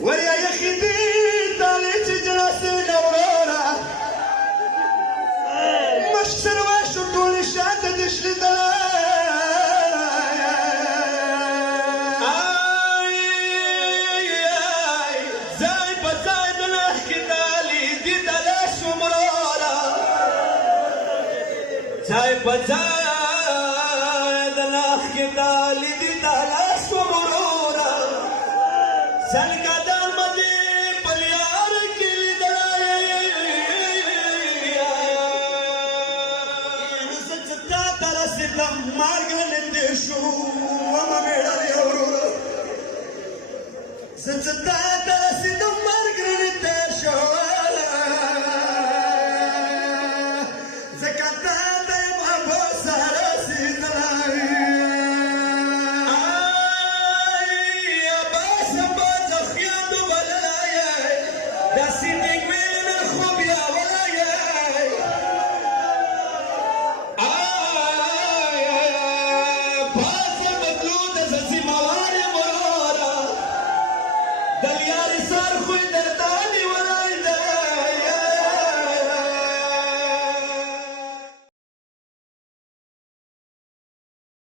ويا يخدي طالت جلسنا ورورا مش سروا شطول الشهادة تشلي زاي بزاي دلوحكي دالي دي دلاش ومرورا زاي بزاي دلوحكي دالي دي دلاش ومرورا سلقا دار مجي پلیار کلی دلائی سچتا ترستا مارگل دیشو وما میڑا لیورو سچتا